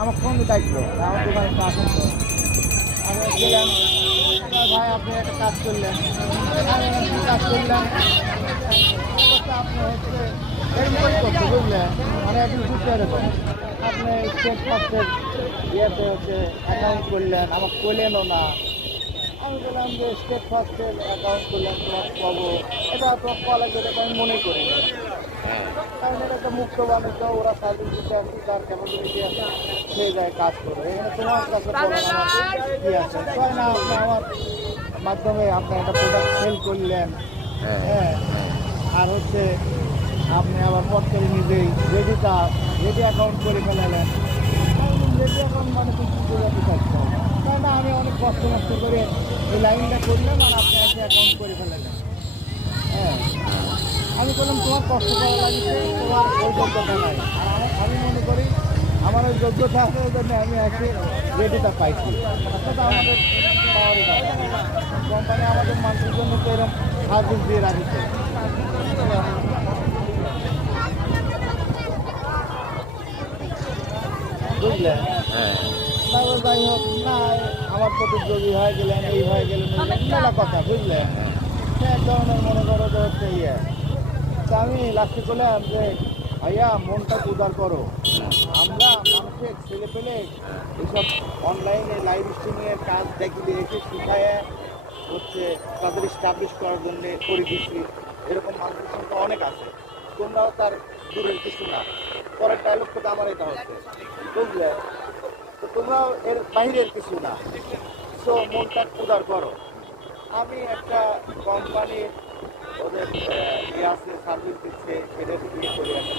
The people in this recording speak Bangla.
আমার ফোন ডাকলো, আমার দোকানে তো আসেন তো। আমি গেলাম, ভাই আপনি একটা কাজ করলেন, আমি বললাম, কি কাজ করলাম? আপনি হচ্ছে এরকম করতে বুঝলেন, মানে একদিন বুঝতে এরকম আপনি স্টেট ফার্স্টের ইয়েতে হচ্ছে অ্যাকাউন্ট করলেন, আমার করলেনও না। আমি বললাম যে স্টেট ফার্স্টের অ্যাকাউন্ট করলেন, তোমার পাবো, এটা তোমার পাওয়া লাগবে, এটা আমি মনে করি না। কারণ এটা একটা মুক্ত বাণিজ্য, ওরা সার্ভিস দিতে আসি, যার ক্যাপাবিলিটি আছে সে যায় কাজ করে। এখানে তোমার কাছে বলেন আমার কি আছে, তাই না? আপনি আমার মাধ্যমে আপনি একটা প্রোডাক্ট সেল করলেন, হ্যাঁ, আর হচ্ছে আপনি আবার পর করে নিজেই রেডি অ্যাকাউন্ট করে ফেলালেন। রেডি অ্যাকাউন্ট মানে তো কি বোঝাতে চাচ্ছেন? তাই না, আমি অনেক কষ্ট নষ্ট করে এই লাইনটা করলাম আর আপনি এসে অ্যাকাউন্ট করে ফেলালেন। হ্যাঁ, আমি বললাম তোমার কষ্ট করা লাগছে, তোমার ওই যোগ্যতা নাই। আর আমি মনে করি আমার ওই যোগ্যতা আছে, ওই জন্য আমি এসে রেডিটা পাইছি। সেটা আমাদের পাওয়ারই কথা। কোম্পানি আমাদের মানুষের জন্য তো এরকম সার্ভিস দিয়ে রাখিছে। বুঝলেন? তারপর যাই হোক, না আমার প্রতিযোগী হয়ে গেলেন, এই হয়ে গেলেন, মেলা কথা, বুঝলেন? সে এক ধরনের মনে করো যে হচ্ছে ইয়ে। তা আমি লাস্টে করলাম যে ভাইয়া মনটা উদার করো, আমরা মানুষের ছেলে পেলে এইসব অনলাইনে লাইভ স্ট্রিমিংয়ের কাজ দেখি এসে শিখায় হচ্ছে তাদের স্টাবলিশ করার জন্য করে দিচ্ছি। এরকম মানুষের সংখ্যা অনেক আছে, তোমরাও তার দূরের কিছু না। পরের ডায়লগ থেকে আমার এটা হচ্ছে, বুঝলে? তো তোমরাও এর বাইরের কিছু না। সো মনটা উদার করো। আমি একটা কোম্পানির ওদের ইয়ে আছে, সার্ভিস দিচ্ছে, সেটা দিয়ে করে একটা